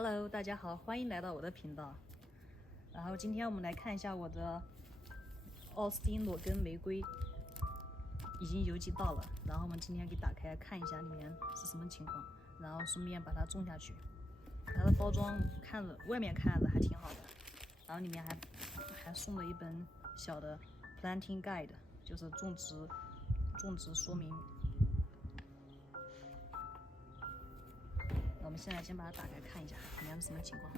Hello，大家好，欢迎来到我的频道。然后今天我们来看一下我的奥斯汀裸根玫瑰已经邮寄到了，然后我们今天给打开看一下里面是什么情况，然后顺便把它种下去。它的包装看着外面看着还挺好的，然后里面还送了一本小的 Planting Guide， 就是种植说明。那我们现在先把它打开看一下里面是什么情况。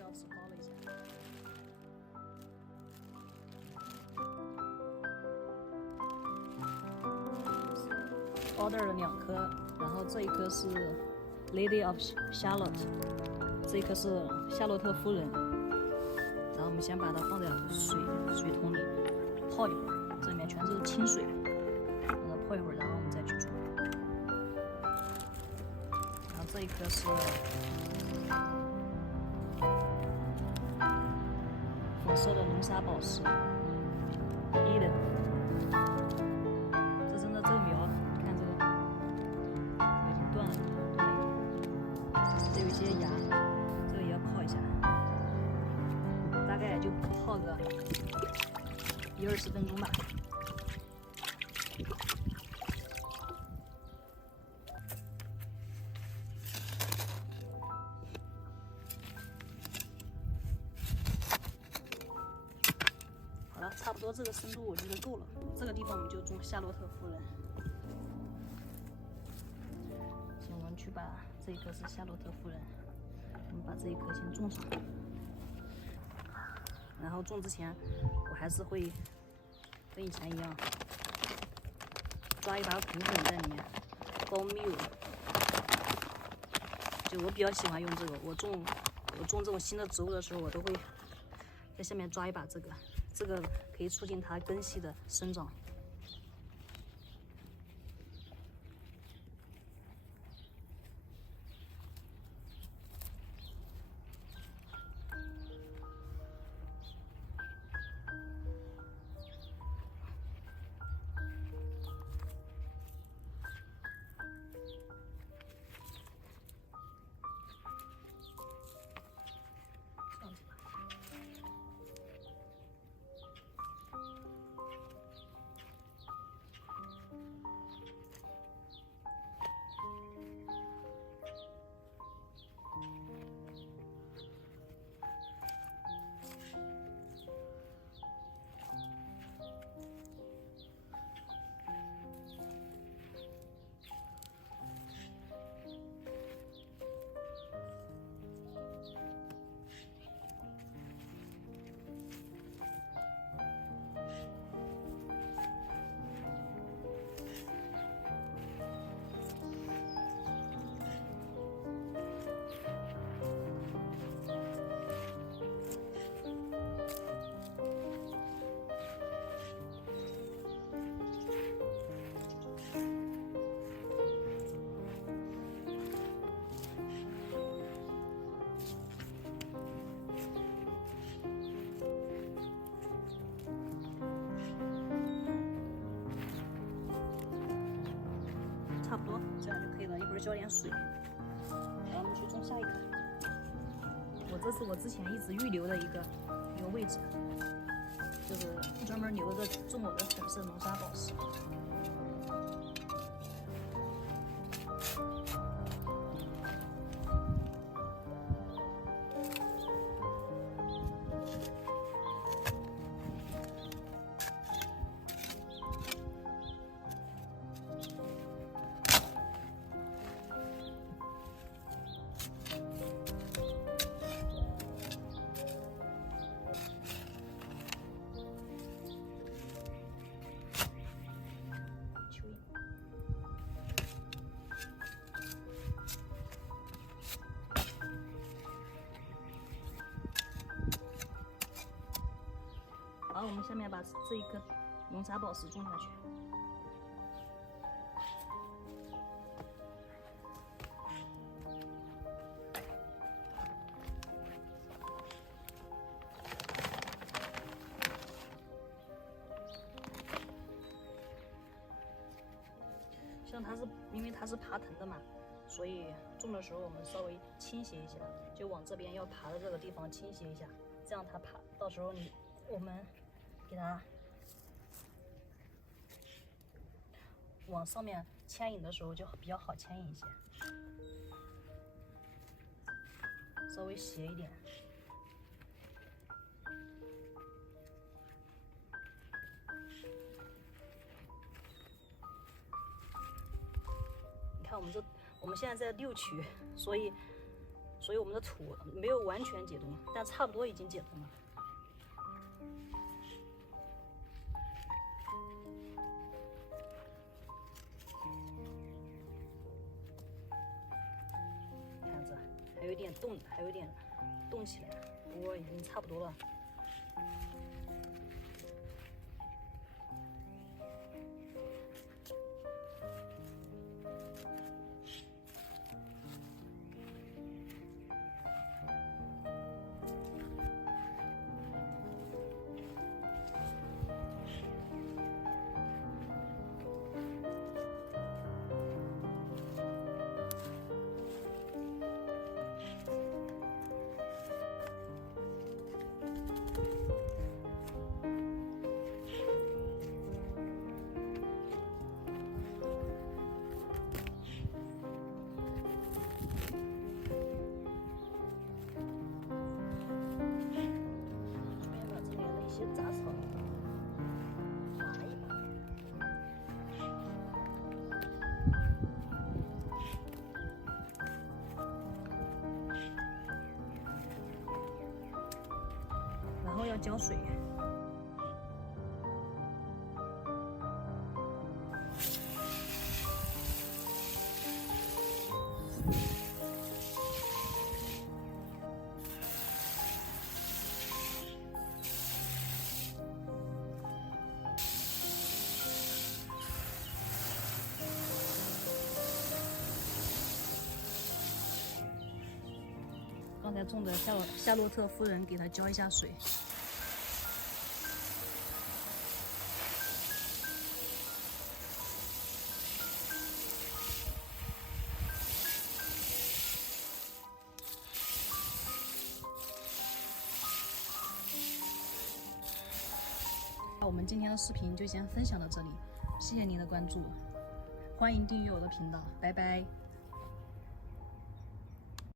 钥匙包了一下。order 了2颗，然后这一颗是 Lady of Charlotte， 这一颗是夏洛特夫人。然后我们先把它放在水桶里泡一会儿，这里面全是清水，让它泡一会儿，然后我们再去种。然后这一颗是粉色的龙沙宝石 Eden， 这真的这个苗，看这个已经断了，这有一些芽，这个也要泡一下，大概就泡个10-20分钟吧。好了，差不多这个深度我觉得够了。这个地方我们就种夏洛特夫人。先我们去把这一颗是夏洛特夫人，我们把这一颗先种上。然后种之前，我还是会跟以前一样，抓一把骨粉在里面 ，bone meal。就我比较喜欢用这个，我种这种新的植物的时候，我都会在下面抓一把这个。这个可以促进它根系的生长。差不多这样就可以了，一会儿浇点水，然后我们去种下一颗。这是我之前一直预留的一个位置，就是专门留着种我的粉色龙沙宝石。好，我们下面把这一颗龙沙宝石种下去。像它是因为它是爬藤的嘛，所以种的时候我们稍微倾斜一下，就往这边要爬的这个地方倾斜一下，这样它爬，到时候我们给它往上面牵引的时候就比较好牵引一些，稍微斜一点。你看我们现在在6区，所以我们的土没有完全解冻，但差不多已经解冻了。看着还有点动，还有点动起来，不过已经差不多了。杂草拔一拔，然后要浇水。刚才种的夏洛特夫人，给它浇一下水。我们今天的视频就先分享到这里，谢谢您的关注，欢迎订阅我的频道，拜拜。